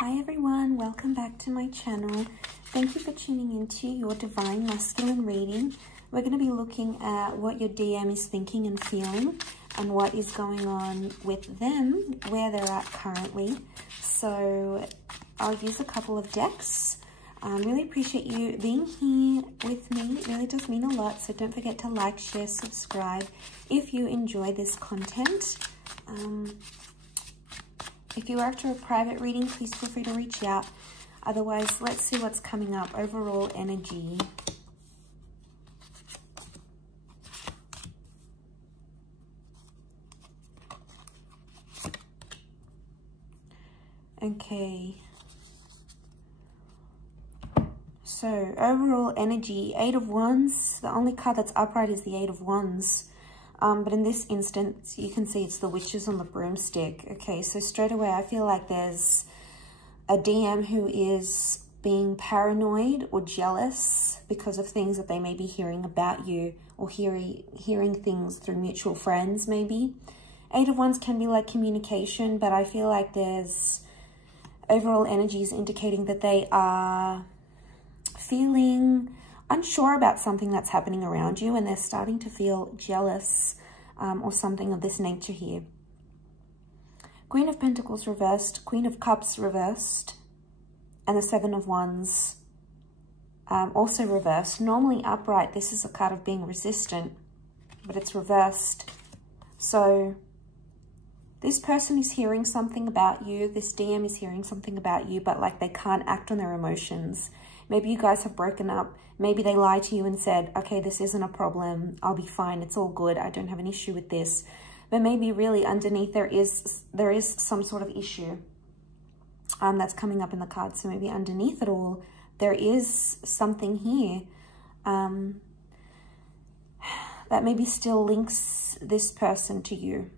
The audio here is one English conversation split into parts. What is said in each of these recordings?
Hi everyone, welcome back to my channel. Thank you for tuning into your Divine Masculine reading. We're going to be looking at what your DM is thinking and feeling and what is going on with them, where they're at currently. So I'll use a couple of decks. Really appreciate you being here with me. It really does mean a lot. So don't forget to like, share, subscribe if you enjoy this content. If you're after a private reading, please feel free to reach out. Otherwise, let's see what's coming up. Overall energy. Okay. So, overall energy, Eight of Wands. The only card that's upright is the Eight of Wands. But in this instance, you can see it's the Witches on the broomstick. Okay, so straight away, I feel like there's a DM who is being paranoid or jealous because of things that they may be hearing about you, or hearing things through mutual friends, maybe. Eight of Wands can be like communication, but I feel like there's overall energies indicating that they are feeling unsure about something that's happening around you, and they're starting to feel jealous or something of this nature here. Queen of Pentacles reversed, Queen of Cups reversed, and the Seven of Wands also reversed. Normally upright, this is a card of being resistant, but it's reversed. So this person is hearing something about you, this DM is hearing something about you, but like they can't act on their emotions. Maybe you guys have broken up. Maybe they lied to you and said, okay, this isn't a problem. I'll be fine. It's all good. I don't have an issue with this. But maybe really underneath there is some sort of issue that's coming up in the card. So maybe underneath it all, there is something here that maybe still links this person to you.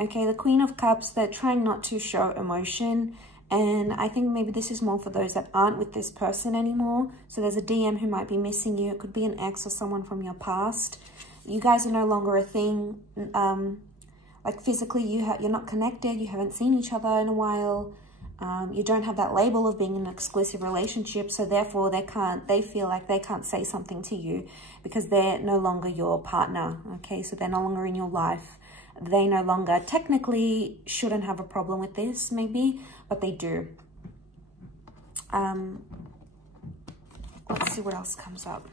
Okay, the Queen of Cups, they're trying not to show emotion. And I think maybe this is more for those that aren't with this person anymore. So there's a DM who might be missing you. It could be an ex or someone from your past. You guys are no longer a thing. Like physically, you're not connected. You haven't seen each other in a while. You don't have that label of being in an exclusive relationship. So therefore, they feel like they can't say something to you because they're no longer your partner. Okay, so they're no longer in your life. They no longer technically shouldn't have a problem with this, maybe, but they do. Let's see what else comes up.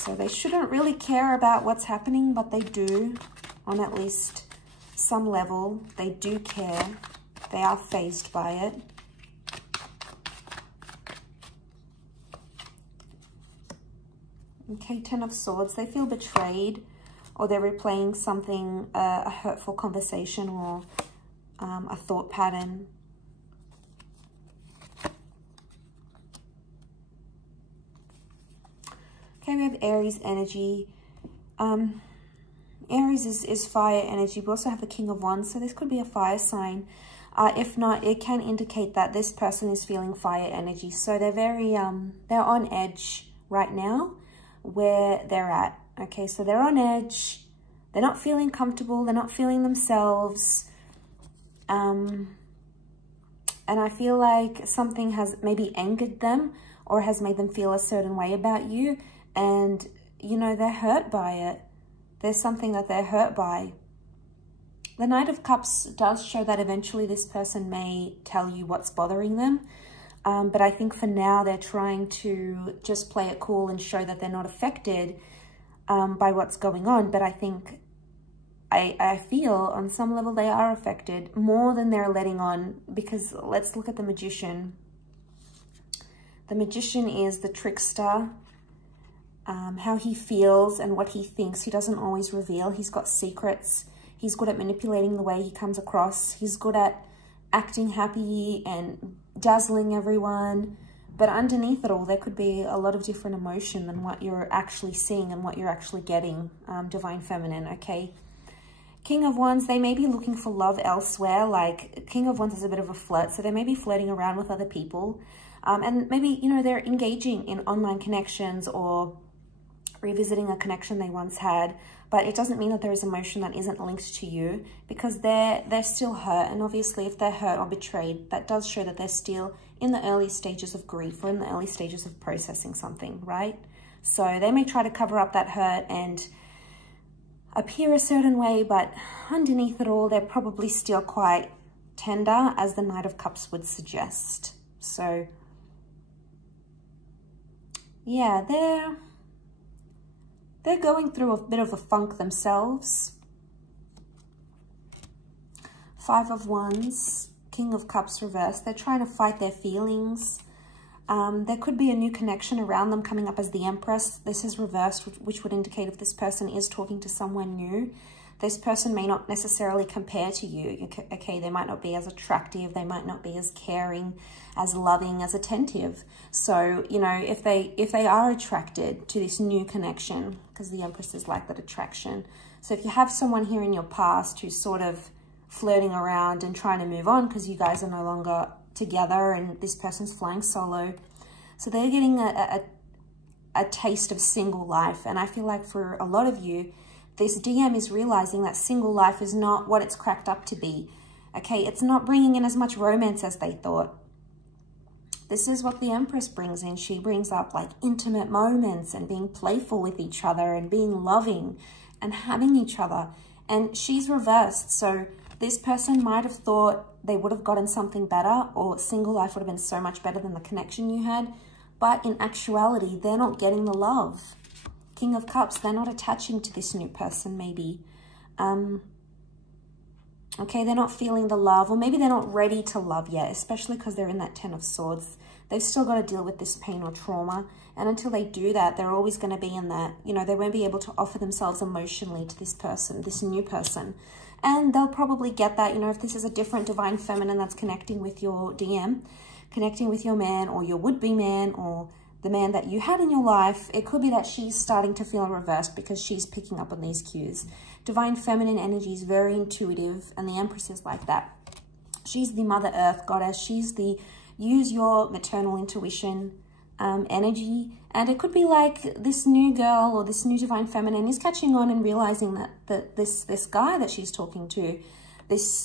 So they shouldn't really care about what's happening, but they do on at least some level. They do care. They are fazed by it. Okay, Ten of Swords. They feel betrayed, or they're replaying something, a hurtful conversation or a thought pattern. Okay, we have Aries energy. Aries is fire energy. We also have the King of Wands, so this could be a fire sign. If not, it can indicate that this person is feeling fire energy. So they're very, they're on edge right now where they're at. Okay, so they're on edge. They're not feeling comfortable. They're not feeling themselves. And I feel like something has maybe angered them or has made them feel a certain way about you. And, you know, they're hurt by it. There's something that they're hurt by. The Knight of Cups does show that eventually this person may tell you what's bothering them. But I think for now they're trying to just play it cool and show that they're not affected by what's going on. But I think, I feel on some level they are affected more than they're letting on, because let's look at the Magician. The Magician is the trickster, how he feels and what he thinks. He doesn't always reveal. He's got secrets. He's good at manipulating the way he comes across. He's good at acting happy and dazzling everyone. But underneath it all, there could be a lot of different emotion than what you're actually seeing and what you're actually getting, Divine Feminine, okay? King of Wands, they may be looking for love elsewhere. Like, King of Wands is a bit of a flirt, so they may be flirting around with other people. And maybe, you know, they're engaging in online connections or revisiting a connection they once had. but it doesn't mean that there is emotion that isn't linked to you, because they're still hurt. And obviously if they're hurt or betrayed, that does show that they're still in the early stages of grief or in the early stages of processing something, right? So they may try to cover up that hurt and appear a certain way, but underneath it all, they're probably still quite tender, as the Knight of Cups would suggest. So yeah, they're going through a bit of a funk themselves. 5 of Wands, King of Cups reversed. They're trying to fight their feelings. There could be a new connection around them coming up as the Empress. This is reversed, which would indicate if this person is talking to someone new. This person may not necessarily compare to you, okay? They might not be as attractive. They might not be as caring, as loving, as attentive. So, you know, if they are attracted to this new connection, because the Empress is like that attraction. So if you have someone here in your past who's sort of flirting around and trying to move on because you guys are no longer together and this person's flying solo, so they're getting a taste of single life. And I feel like for a lot of you, this DM is realizing that single life is not what it's cracked up to be. Okay, it's not bringing in as much romance as they thought. This is what the Empress brings in. She brings up like intimate moments and being playful with each other and being loving and having each other. And she's reversed. So this person might have thought they would have gotten something better, or single life would have been so much better than the connection you had. But in actuality, they're not getting the love. King of Cups, they're not attaching to this new person maybe. Okay, they're not feeling the love, or maybe they're not ready to love yet, especially because they're in that 10 of Swords. They've still got to deal with this pain or trauma. And until they do that, they're always going to be in that, you know, they won't be able to offer themselves emotionally to this person, this new person. And they'll probably get that, you know, if this is a different Divine Feminine that's connecting with your DM, connecting with your man or your would-be man or the man that you had in your life, it could be that she's starting to feel reversed because she's picking up on these cues. Divine Feminine energy is very intuitive, and the Empress is like that. She's the Mother Earth goddess. She's the use your maternal intuition energy. And it could be like this new girl or this new Divine Feminine is catching on and realizing that this guy that she's talking to,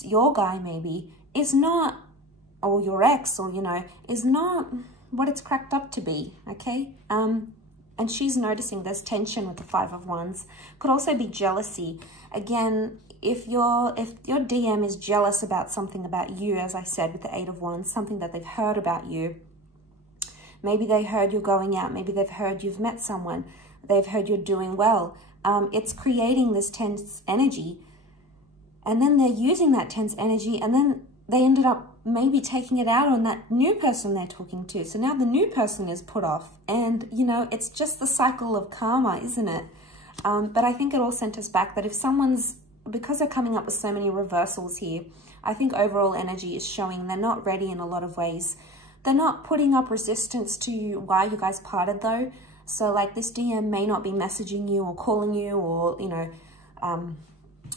your guy maybe, is not, or your ex, or, you know, is not what it's cracked up to be, okay? And she's noticing there's tension with the 5 of Wands. Could also be jealousy. Again, if your DM is jealous about something about you, as I said with the 8 of Wands, something that they've heard about you, maybe they heard you're going out, maybe they've heard you've met someone, they've heard you're doing well, it's creating this tense energy, and then they're using that tense energy, and then they ended up maybe taking it out on that new person they're talking to. So now the new person is put off, and, you know, it's just the cycle of karma, isn't it? But I think it all centers back that if someone's, because they're coming up with so many reversals here, I think overall energy is showing they're not ready in a lot of ways. They're not putting up resistance to why you guys parted though. So like this DM may not be messaging you or calling you, or, you know,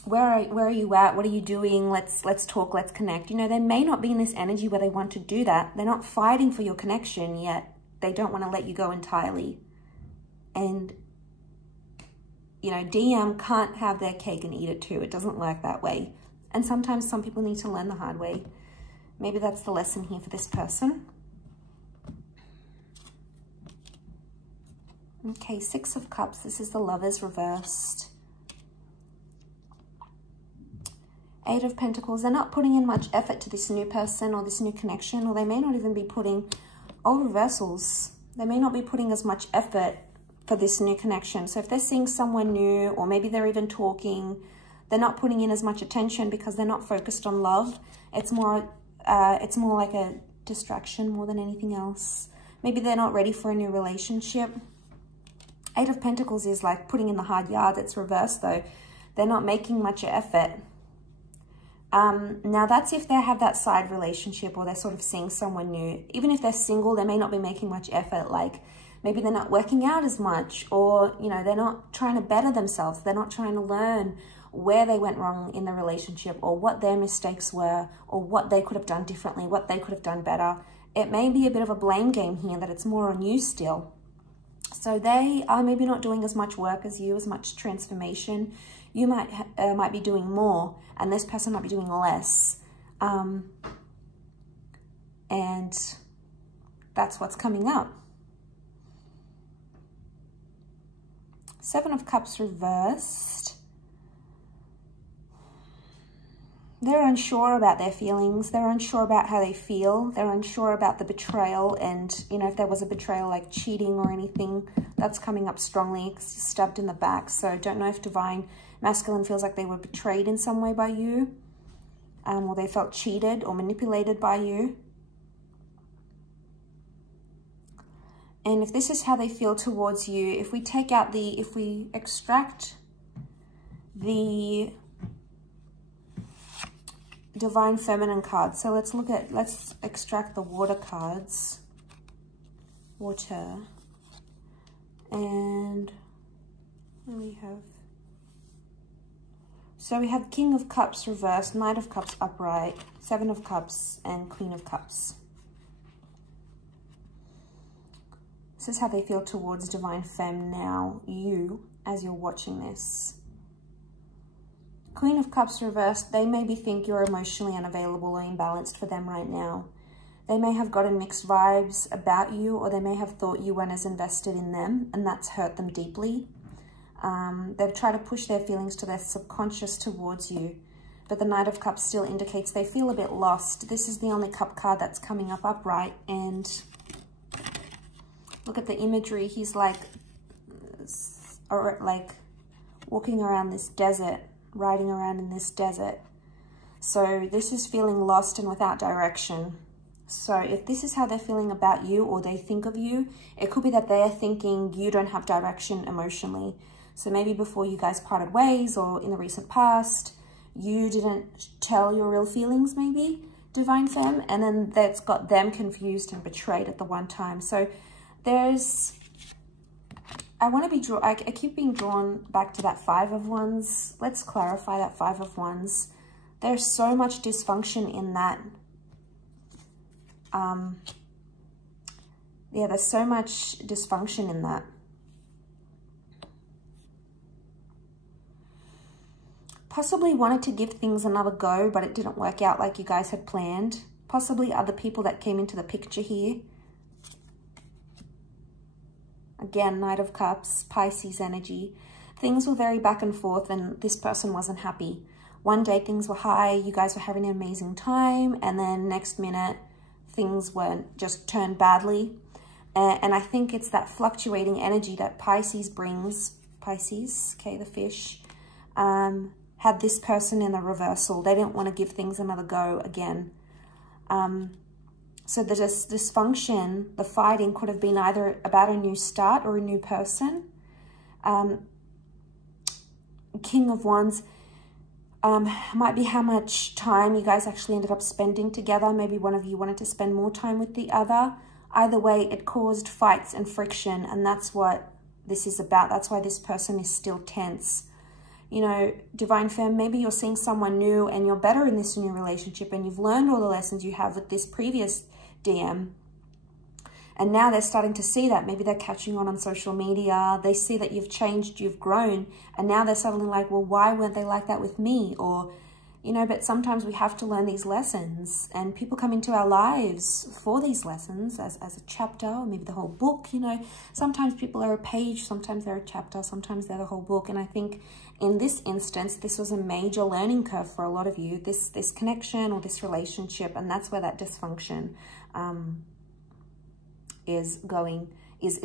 where are you at? What are you doing? Let's talk, let's connect. You know, they may not be in this energy where they want to do that. They're not fighting for your connection yet. They don't want to let you go entirely. And, you know, DM can't have their cake and eat it too. It doesn't work that way. And sometimes some people need to learn the hard way. Maybe that's the lesson here for this person. Okay, 6 of Cups. This is the Lovers reversed. 8 of Pentacles. They're not putting in much effort to this new person or this new connection, or they may not even be putting, all reversals, they may not be putting as much effort for this new connection. So if they're seeing someone new, or maybe they're even talking, they're not putting in as much attention because they're not focused on love. It's more like a distraction more than anything else. Maybe they're not ready for a new relationship. 8 of Pentacles is like putting in the hard yards. It's reversed though. They're not making much effort. Now that's if they have that side relationship, or they're sort of seeing someone new. Even if they're single, they may not be making much effort. Like maybe they're not working out as much, or, you know, they're not trying to better themselves. They're not trying to learn where they went wrong in the relationship, or what their mistakes were, or what they could have done differently, what they could have done better. It may be a bit of a blame game here, that it's more on you still. So they are maybe not doing as much work as you, as much transformation. You might be doing more, and this person might be doing less. And that's what's coming up. Seven of Cups reversed. They're unsure about their feelings. They're unsure about how they feel. They're unsure about the betrayal. And, you know, if there was a betrayal like cheating or anything, that's coming up strongly because you're stabbed in the back. So don't know if Divine Masculine feels like they were betrayed in some way by you, or they felt cheated or manipulated by you. And if this is how they feel towards you, if we take out if we extract the Divine Feminine card. So let's extract the water cards. Water. And what do we have? So we have King of Cups reversed, Knight of Cups upright, Seven of Cups, and Queen of Cups. This is how they feel towards Divine Femme now, you, as you're watching this. Queen of Cups reversed, they maybe think you're emotionally unavailable or imbalanced for them right now. They may have gotten mixed vibes about you, or they may have thought you weren't as invested in them, and that's hurt them deeply. They've tried to push their feelings to their subconscious towards you, but the Knight of Cups still indicates they feel a bit lost. This is the only cup card that's coming up upright, and look at the imagery. He's like walking around this desert, riding around in this desert. So this is feeling lost and without direction. So if this is how they're feeling about you, or they think of you, it could be that they're thinking you don't have direction emotionally. So maybe before you guys parted ways, or in the recent past, you didn't tell your real feelings, maybe, Divine Femme, and then that's got them confused and betrayed at the one time. So there's, I keep being drawn back to that Five of Wands. Let's clarify that Five of Wands. There's so much dysfunction in that. Yeah, there's so much dysfunction in that. Possibly wanted to give things another go, but it didn't work out like you guys had planned. Possibly other people that came into the picture here. Again, Knight of Cups, Pisces energy. Things were very back and forth, and this person wasn't happy. One day things were high, you guys were having an amazing time, and then next minute things weren't, just turned badly. And I think it's that fluctuating energy that Pisces brings. Pisces, okay, the fish, had this person in a reversal. They didn't want to give things another go again. So the dysfunction, the fighting could have been either about a new start or a new person. King of Wands might be how much time you guys actually ended up spending together. Maybe one of you wanted to spend more time with the other. Either way, it caused fights and friction, and that's what this is about. That's why this person is still tense. You know, Divine Femme, maybe you're seeing someone new and you're better in this new relationship, and you've learned all the lessons you have with this previous DM. And now they're starting to see that. Maybe they're catching on social media. They see that you've changed, you've grown. And now they're suddenly like, well, why weren't they like that with me? Or, you know, but sometimes we have to learn these lessons. And people come into our lives for these lessons as a chapter, or maybe the whole book, you know. Sometimes people are a page, sometimes they're a chapter, sometimes they're the whole book. And I think in this instance, this was a major learning curve for a lot of you, this connection or this relationship. And that's where that dysfunction is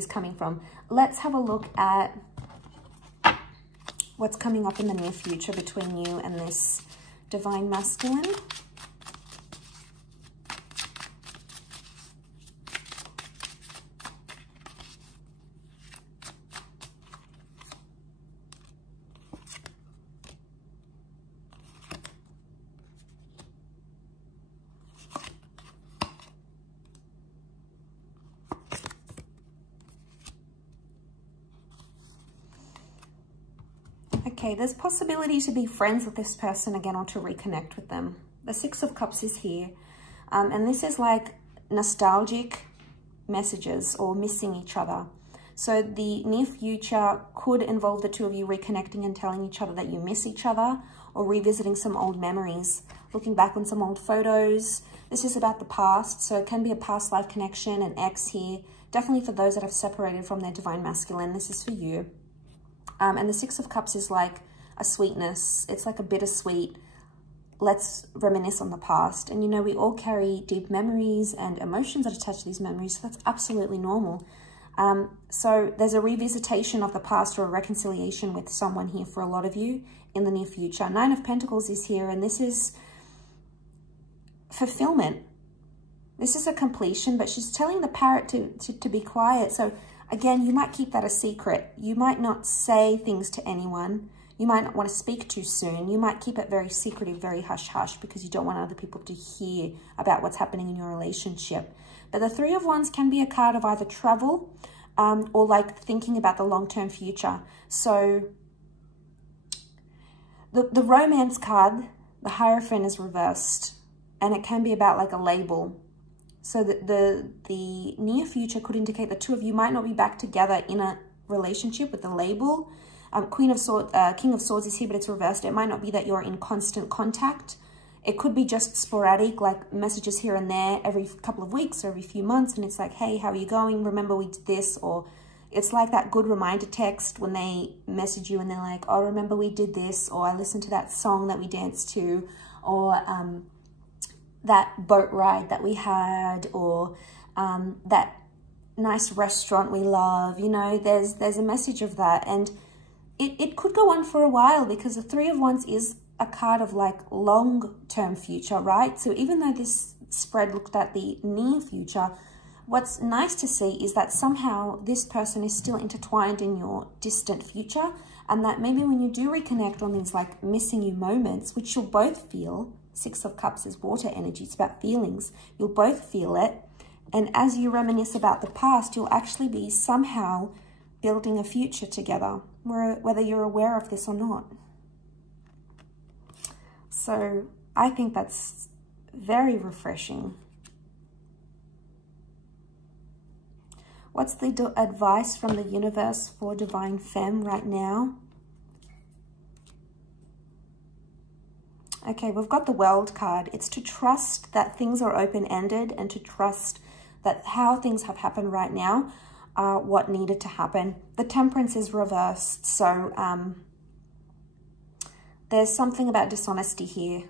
coming from. Let's have a look at what's coming up in the near future between you and this Divine Masculine. Okay, there's possibility to be friends with this person again, or to reconnect with them. The Six of Cups is here. And this is like nostalgic messages or missing each other. So the near future could involve the two of you reconnecting and telling each other that you miss each other, or revisiting some old memories, looking back on some old photos. This is about the past, so it can be a past life connection, an ex here. Definitely for those that have separated from their divine masculine, this is for you. And the Six of Cups is like a sweetness. It's like a bittersweet, let's reminisce on the past. And you know, we all carry deep memories and emotions that attach to these memories, so that's absolutely normal. So there's a revisitation of the past or a reconciliation with someone here for a lot of you in the near future. Nine of Pentacles is here, and this is fulfillment. This is a completion, but she's telling the parrot to be quiet. So again, you might keep that a secret. You might not say things to anyone. You might not want to speak too soon. You might keep it very secretive, very hush-hush, because you don't want other people to hear about what's happening in your relationship. But the Three of Wands can be a card of either travel or like thinking about the long-term future. So the romance card, the Hierophant, is reversed, and it can be about like a label. So the near future could indicate the two of you might not be back together in a relationship with the label. King of Swords is here, but it's reversed. It might not be that you're in constant contact. It could be just sporadic, like messages here and there every couple of weeks or every few months. And it's like, hey, how are you going? Remember we did this? Or it's like that good reminder text when they message you and they're like, oh, remember we did this? Or I listened to that song that we danced to. Or that boat ride that we had. Or that nice restaurant we love. You know, there's a message of that. And it could go on for a while, because the Three of Wands is a card of like long-term future, right? So even though this spread looked at the near future, what's nice to see is that somehow this person is still intertwined in your distant future, and that maybe when you do reconnect on these like missing you moments, which you'll both feel, Six of Cups is water energy, it's about feelings, you'll both feel it, and as you reminisce about the past, you'll actually be somehow building a future together, whether you're aware of this or not. So I think that's very refreshing. What's the advice from the universe for Divine Femme right now? Okay, we've got the World card. It's to trust that things are open-ended, and to trust that how things have happened right now are what needed to happen. The Temperance is reversed, so there's something about dishonesty here,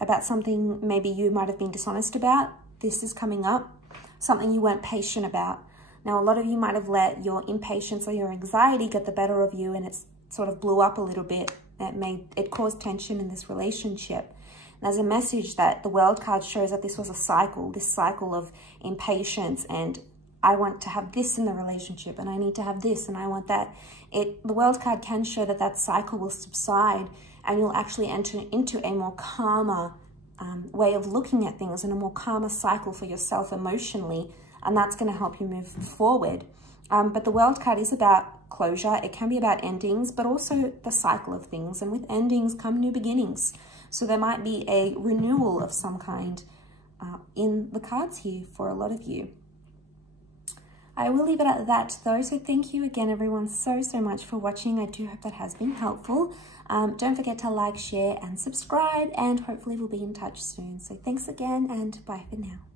about something maybe you might have been dishonest about. This is coming up, something you weren't patient about. Now, a lot of you might have let your impatience or your anxiety get the better of you, and it's sort of blew up a little bit. It caused tension in this relationship. There's a message that the World card shows that this was a cycle, this cycle of impatience, and I want to have this in the relationship, and I need to have this, and I want that. The World card can show that that cycle will subside, and you'll actually enter into a more calmer way of looking at things, and a more calmer cycle for yourself emotionally, and that's going to help you move forward. But the World card is about closure. It can be about endings, but also the cycle of things, and with endings come new beginnings. So there might be a renewal of some kind in the cards here for a lot of you. I will leave it at that though. So thank you again, everyone, so much for watching. I do hope that has been helpful. Don't forget to like, share, and subscribe, and hopefully we'll be in touch soon. So thanks again, and bye for now.